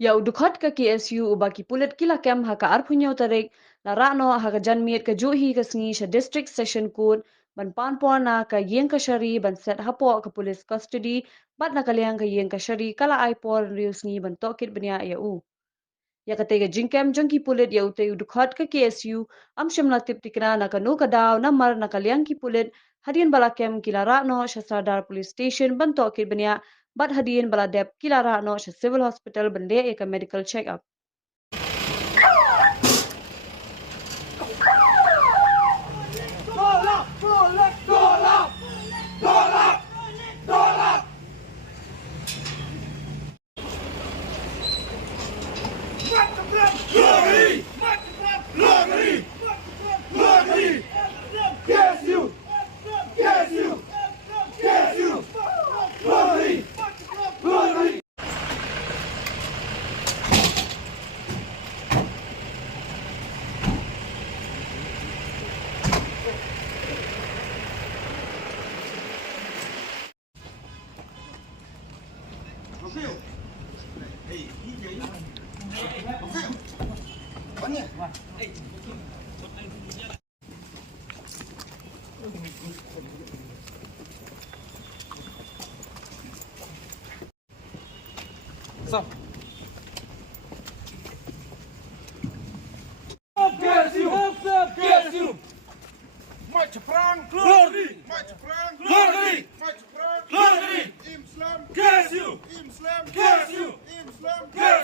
Ya udukhat ka KSU ubaki pulit kila kem haka arpunyaw tarik larano haka janmiet ka juhi ka sngi sa district session court ban panpo na ka yeng ka shari ban set hapo ka police custody bat na kaliang ka yeng ka shari kala ay por riu sngi ban tokit banya ya u. Ya katega jingkem jangki pulit ya ute udukhat ka KSU am shimla tip tikna na kanu ka daw na mar na kaliang ki pulit hadian balakem kila rano sa Sardar police station ban tokit banya bat hadian baladep kila rano sa civil hospital ban le ka medical check up. Stop. KSU. Maju perang, glory. Maju perang, glory. Maju perang, glory. Islam, KSU. Islam, KSU. Islam, KSU.